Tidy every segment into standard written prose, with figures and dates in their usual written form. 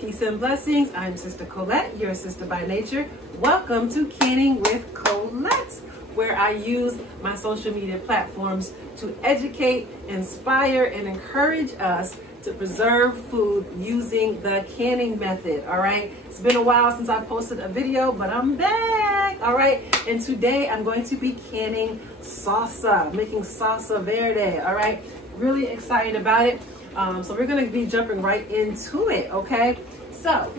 Peace and blessings. I'm Sister Colette, your sister by nature. Welcome to Canning with Colette, where I use my social media platforms to educate, inspire, and encourage us to preserve food using the canning method. All right, it's been a while since I posted a video, but I'm back. All right, and today I'm going to be canning salsa, making salsa verde. All right, really excited about it. So we're going to be jumping right into it. Okay, so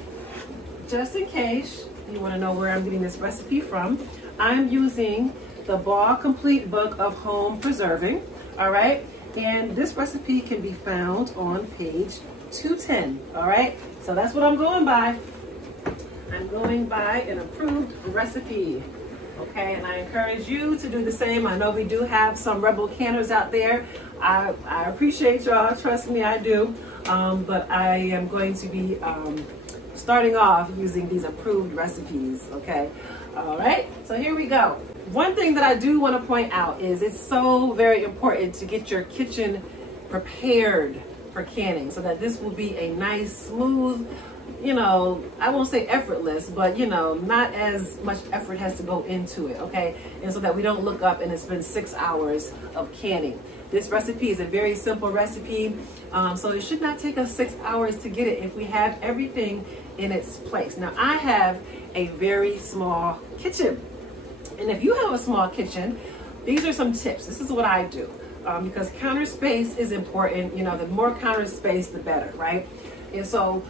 just in case you want to know where I'm getting this recipe from, I'm using the Ball Complete Book of Home Preserving. All right, and this recipe can be found on page 210. All right, so that's what I'm going by. I'm going by an approved recipe. Okay, and I encourage you to do the same. I know we do have some rebel canners out there. I appreciate y'all, trust me, I do. But I am going to be starting off using these approved recipes, okay? All right, so here we go. One thing that I do want to point out is it's so very important to get your kitchen prepared for canning so that this will be a nice, smooth, you know, I won't say effortless, but you know, not as much effort has to go into it, okay? And so that we don't look up and it's been 6 hours of canning. This recipe is a very simple recipe, so it should not take us 6 hours to get it if we have everything in its place. Now, I have a very small kitchen, and if you have a small kitchen, these are some tips. This is what I do, because counter space is important. You know, the more counter space, the better, right? And so,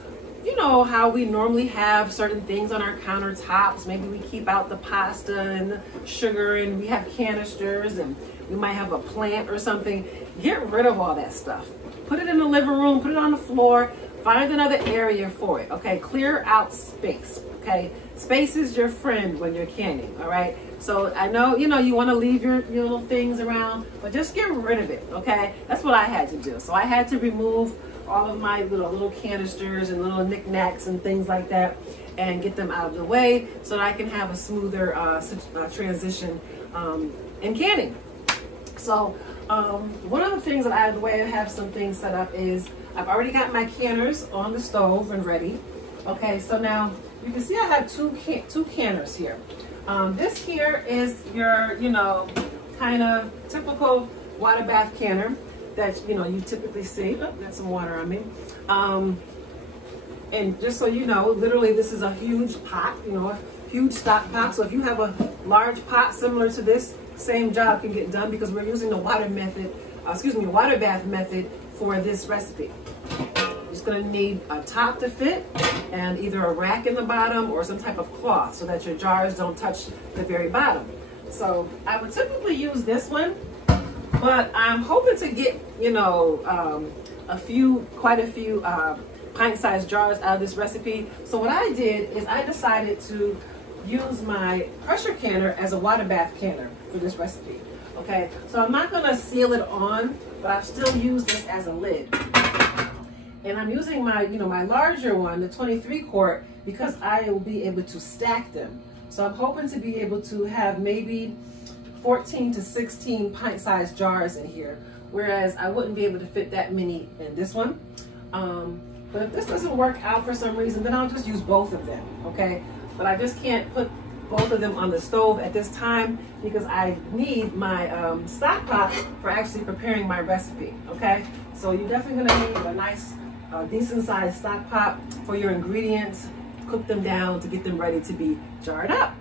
you know how we normally have certain things on our countertops. Maybe we keep out the pasta and the sugar, and we have canisters, and we might have a plant or something. Get rid of all that stuff. Put it in the living room, put it on the floor, find another area for it, okay? Clear out space, okay? Space is your friend when you're canning, all right? So I know, you know, you want to leave your little things around, but just get rid of it, okay? That's what I had to do. So I had to remove all of my little canisters and little knickknacks and things like that and get them out of the way so that I can have a smoother transition in canning. So one of the things that I have, the way I have some things set up is I've already got my canners on the stove and ready. Okay, so now you can see I have two canners here. This here is your, you know, kind of typical water bath canner that, you know, you typically see. Oh, got some water on me. And just so you know, literally this is a huge pot, you know, a huge stock pot. So if you have a large pot similar to this, same job can get done because we're using the water bath method for this recipe. You're just gonna need a top to fit and either a rack in the bottom or some type of cloth so that your jars don't touch the very bottom. So I would typically use this one, but I'm hoping to get, you know, quite a few pint-sized jars out of this recipe. So what I did is I decided to use my pressure canner as a water bath canner for this recipe. Okay, so I'm not gonna seal it on, but I'll still use this as a lid. And I'm using my, you know, my larger one, the 23 quart, because I will be able to stack them. So I'm hoping to be able to have maybe 14 to 16 pint-sized jars in here, whereas I wouldn't be able to fit that many in this one. But if this doesn't work out for some reason, then I'll just use both of them, okay? But I just can't put both of them on the stove at this time because I need my stock pot for actually preparing my recipe, okay? So you're definitely gonna need a nice, decent sized stock pot for your ingredients. Cook them down to get them ready to be jarred up.